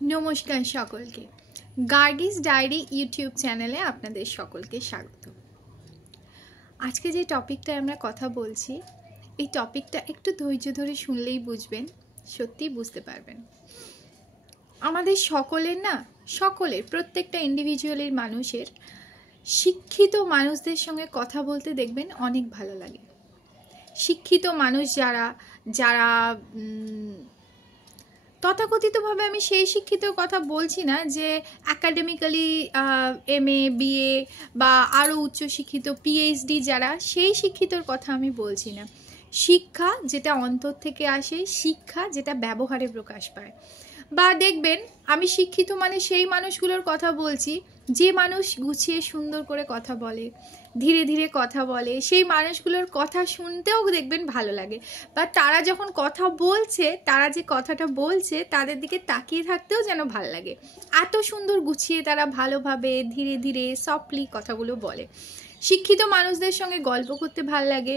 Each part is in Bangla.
নমস্কার সকলকে। গার্গিস ডায়েরি ইউটিউব চ্যানেলে আপনাদের সকলকে স্বাগত। আজকে যে টপিকটা আমরা কথা বলছি, এই টপিকটা একটু ধৈর্য ধরে শুনলেই বুঝবেন, সত্যিই বুঝতে পারবেন। আমাদের সকলের প্রত্যেকটা ইন্ডিভিজুয়ালের মানুষের শিক্ষিত মানুষদের সঙ্গে কথা বলতে দেখবেন অনেক ভালো লাগে। শিক্ষিত মানুষ যারা তথাকথিতভাবে, আমি সেই শিক্ষিত কথা বলছি না যে অ্যাকাডেমিক্যালি MA BA বা আরও উচ্চশিক্ষিত PhD যারা, সেই শিক্ষিতর কথা আমি বলছি না। শিক্ষা যেটা অন্তর থেকে আসে, শিক্ষা যেটা ব্যবহারে প্রকাশ পায়। বা দেখবেন, আমি শিক্ষিত মানে সেই মানুষগুলোর কথা বলছি যে মানুষ গুছিয়ে সুন্দর করে কথা বলে, ধীরে ধীরে কথা বলে। সেই মানুষগুলোর কথা শুনতেও দেখবেন ভালো লাগে, বা তারা যখন কথা বলছে, তারা যে কথাটা বলছে তাদের দিকে তাকিয়ে থাকতেও যেন ভালো লাগে। এত সুন্দর গুছিয়ে তারা ভালোভাবে ধীরে ধীরে সফটলি কথাগুলো বলে। শিক্ষিত মানুষদের সঙ্গে গল্প করতে ভালো লাগে,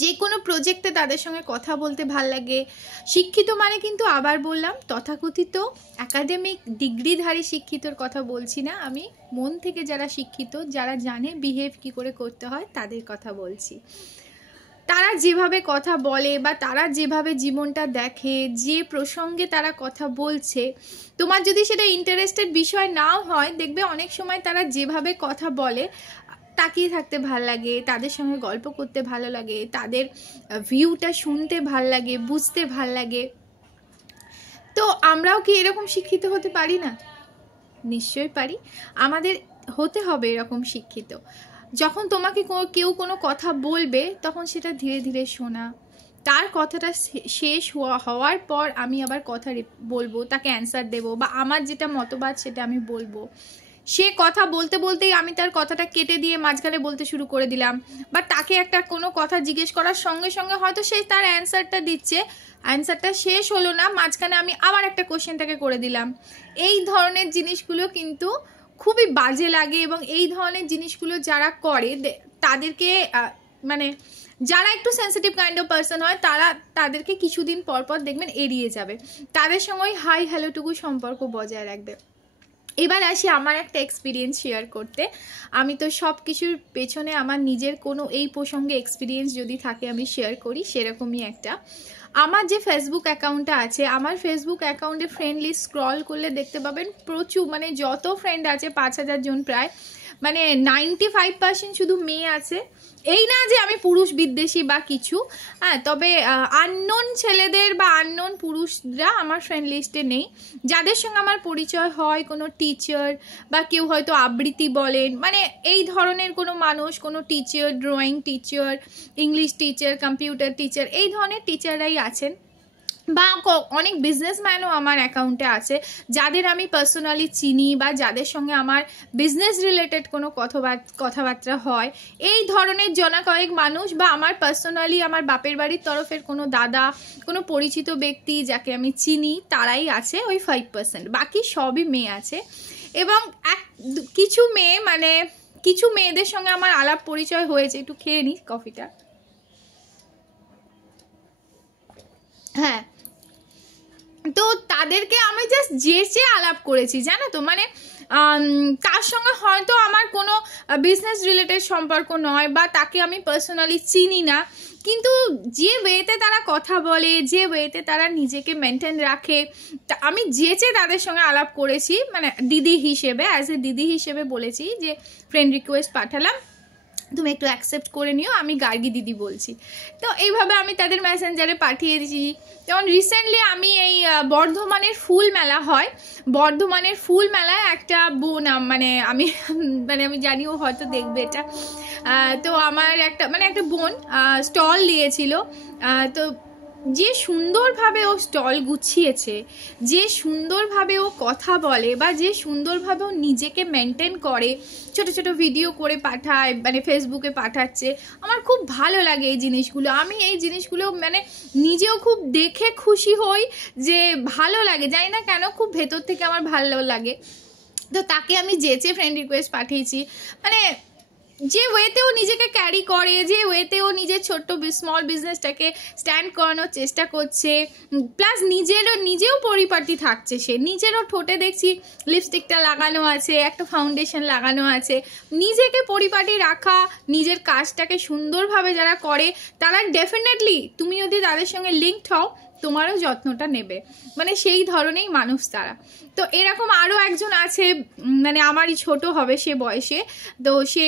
যে কোনো প্রজেক্টে তাদের সঙ্গে কথা বলতে ভাল লাগে। শিক্ষিত মানে কিন্তু আবার বললাম, তথাকথিত একাডেমিক ডিগ্রিধারী শিক্ষিতর কথা বলছি না, আমি মন থেকে যারা শিক্ষিত, যারা জানে বিহেভ কী করে করতে হয়, তাদের কথা বলছি। তারা যেভাবে কথা বলে বা তারা যেভাবে জীবনটা দেখে, যে প্রসঙ্গে তারা কথা বলছে, তোমার যদি সেটা ইন্টারেস্টেড বিষয় নাও হয়, দেখবে অনেক সময় তারা যেভাবে কথা বলে তাকিয়ে থাকতে ভাল লাগে, তাদের সঙ্গে গল্প করতে ভালো লাগে, তাদের ভিউটা শুনতে ভাল লাগে, বুঝতে ভাল লাগে। তো আমরাও কি এরকম শিক্ষিত হতে পারি না? নিশ্চয়ই পারি। আমাদের হতে হবে এরকম শিক্ষিত। যখন তোমাকে কেউ কোনো কথা বলবে, তখন সেটা ধীরে ধীরে শোনা, তার কথাটা শেষ হওয়ার পর আমি আবার কথা বলবো, তাকে অ্যান্সার দেবো, বা আমার যেটা মতবাদ সেটা আমি বলবো। সে কথা বলতে বলতেই আমি তার কথাটা কেটে দিয়ে মাঝখানে বলতে শুরু করে দিলাম, বা তাকে একটা কোনো কথা জিজ্ঞেস করার সঙ্গে সঙ্গে হয়তো সে তার অ্যান্সারটা দিচ্ছে, অ্যান্সারটা শেষ হলো না, মাঝখানে আমি আবার একটা কোশ্চেন তাকে করে দিলাম। এই ধরনের জিনিসগুলো কিন্তু খুবই বাজে লাগে, এবং এই ধরনের জিনিসগুলো যারা করে তাদেরকে মানে যারা একটু সেন্সিটিভ কাইন্ড অফ পার্সন হয়, তাদেরকে কিছুদিন পর পর দেখবেন এড়িয়ে যাবে, তাদের সঙ্গে হাই হ্যালোটুকু সম্পর্ক বজায় রাখবে। এবার আসি আমার একটা এক্সপিরিয়েন্স শেয়ার করতে। আমি তো সব কিছুর পেছনে আমার নিজের কোনো এই প্রসঙ্গে এক্সপিরিয়েন্স যদি থাকে আমি শেয়ার করি, সেরকমই একটা। আমার যে ফেসবুক অ্যাকাউন্টটা আছে, আমার ফেসবুক অ্যাকাউন্টে ফ্রেন্ড লিস্ট স্ক্রল করলে দেখতে পাবেন প্রচুর, মানে যত ফ্রেন্ড আছে 5000 জন প্রায়, মানে 95% শুধু মেয়ে আছে। এই না যে আমি পুরুষ বিদ্বেষী বা কিছু, হ্যাঁ, তবে আননোন ছেলেদের বা আননোন পুরুষরা আমার ফ্রেন্ড লিস্টে নেই। যাদের সঙ্গে আমার পরিচয় হয়, কোনো টিচার বা কেউ হয়তো আবৃত্তি বলেন, মানে এই ধরনের কোনো মানুষ, কোনো teacher, drawing teacher, English teacher, computer teacher, এই ধরনের টিচাররাই আছেন। বা অনেক বিজনেসম্যানও আমার অ্যাকাউন্টে আছে, যাদের আমি পার্সোনালি চিনি বা যাদের সঙ্গে আমার বিজনেস রিলেটেড কোনো কথাবার্তা হয়। এই ধরনের জনা কয়েক মানুষ, বা আমার পার্সোনালি আমার বাপের বাড়ির তরফের কোনো দাদা, কোনো পরিচিত ব্যক্তি যাকে আমি চিনি, তারাই আছে ওই 5%, বাকি সবই মেয়ে আছে। এবং কিছু মেয়ে, মানে কিছু মেয়েদের সঙ্গে আমার আলাপ পরিচয় হয়েছে। একটু খেয়ে নিই কফিটা। হ্যাঁ, তো তাদেরকে আমি জাস্ট যেচে আলাপ করেছি, জানো তো, মানে তার সঙ্গে হয়তো আমার কোনো বিজনেস রিলেটেড সম্পর্ক নয়, বা তাকে আমি পার্সোনালি চিনি না, কিন্তু যে ওয়েতে তারা কথা বলে, যে ওয়েতে তারা নিজেকে মেনটেন রাখে, আমি যেচে তাদের সঙ্গে আলাপ করেছি, মানে দিদি হিসেবে, অ্যাজ এ দিদি হিসেবে বলেছি যে ফ্রেন্ড রিকোয়েস্ট পাঠালাম, তুমি একটু অ্যাকসেপ্ট করে নিও, আমি গার্গী দিদি বলছি। তো এইভাবে আমি তাদের মেসেঞ্জারে পাঠিয়ে দিয়েছি। যেমন রিসেন্টলি আমি এই বর্ধমানের ফুল মেলা হয়, বর্ধমানের ফুল মেলায় একটা বোন, মানে আমি জানিও হয়তো দেখবে এটা, তো আমার একটা বোন স্টল দিয়েছিল। তো যে সুন্দরভাবে ও স্টল গুছিয়েছে, যে সুন্দরভাবে ও কথা বলে, বা যে সুন্দরভাবে ও নিজেকে মেনটেন করে, ছোট ছোট ভিডিও করে পাঠায়, মানে ফেসবুকে পাঠাচ্ছে, আমার খুব ভালো লাগে এই জিনিসগুলো। আমি এই জিনিসগুলো মানে নিজেও খুব দেখে খুশি হই, যে ভালো লাগে, জানি না কেন, খুব ভেতর থেকে আমার ভালো লাগে। তো তাকে আমি যেচে ফ্রেন্ড রিকোয়েস্ট পাঠিয়েছি, মানে যে ওয়েতেও নিজেকে ক্যারি করে, যে ওয়েতেও নিজের ছোট্ট স্মল বিজনেসটাকে স্ট্যান্ড করানোর চেষ্টা করছে, প্লাস নিজেও পরিপাটি থাকছে, সে নিজেরও ঠোঁটে দেখছি লিপস্টিকটা লাগানো আছে, একটা ফাউন্ডেশন লাগানো আছে। নিজেকে পরিপাটি রাখা, নিজের কাজটাকে সুন্দরভাবে যারা করে তারা ডেফিনেটলি, তুমি যদি তাদের সঙ্গে লিঙ্কড হও, তোমারও যত্নটা নেবে, মানে সেই ধরনেরই মানুষ তারা। তো এরকম আরও একজন আছে, মানে আমারই ছোট হবে সে বয়সে, তো সে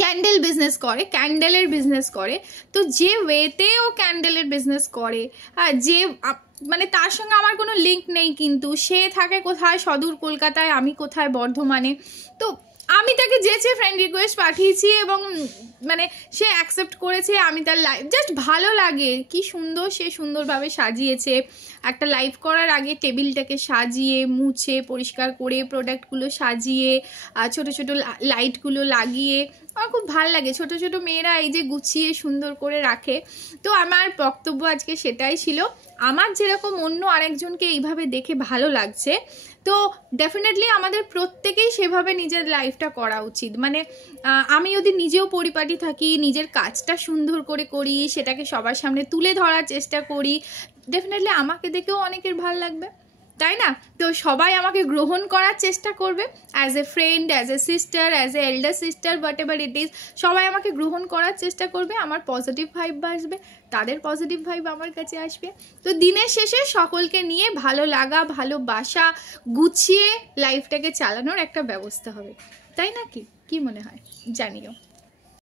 ক্যান্ডেল বিজনেস করে, ক্যান্ডেলের বিজনেস করে। তো যে ওয়েতে ও ক্যান্ডেলের বিজনেস করে, যে মানে তার সঙ্গে আমার কোনো লিঙ্ক নেই, কিন্তু সে থাকে কোথায় সদূর কলকাতায়, আমি কোথায় বর্ধমানে। তো আমি তাকে যেচে ফ্রেন্ড রিকোয়েস্ট পাঠিয়েছি এবং মানে সে অ্যাকসেপ্ট করেছে। আমি তার লাইভ জাস্ট ভালো লাগে, কি সুন্দর সে সুন্দরভাবে সাজিয়েছে। একটা লাইভ করার আগে টেবিলটাকে সাজিয়ে মুছে পরিষ্কার করে প্রোডাক্টগুলো সাজিয়ে ছোট ছোট লাইটগুলো লাগিয়ে, আমার খুব ভালো লাগে। ছোট ছোট মেয়েরা এই যে গুছিয়ে সুন্দর করে রাখে। তো আমার বক্তব্য আজকে সেটাই ছিল, আমার যেরকম অন্য আরেকজনকে এইভাবে দেখে ভালো লাগছে, তো ডেফিনেটলি আমাদের প্রত্যেকেই সেভাবে নিজের লাইফটা করা উচিত। মানে আমি যদি নিজেও পরিপাটি থাকি, নিজের কাজটা সুন্দর করে করি, সেটাকে সবার সামনে তুলে ধরার চেষ্টা করি, ডেফিনেটলি আমাকে দেখেও অনেকের ভালো লাগবে, তাই না? তো সবাই আমাকে গ্রহণ করার চেষ্টা করবে, as a friend, as a sister, as a elder sister, what ever it is, সবাই আমাকে গ্রহণ করার চেষ্টা করবে। আমার পজিটিভ ভাইব আসবে, তাদের পজিটিভ ভাইব আমার কাছে আসবে। তো দিনের শেষে সকলকে নিয়ে ভালো লাগা, ভালোবাসা গুছিয়ে লাইফটাকে চালানোর একটা ব্যবস্থা হবে, তাই নাকি? কি মনে হয় জানিও।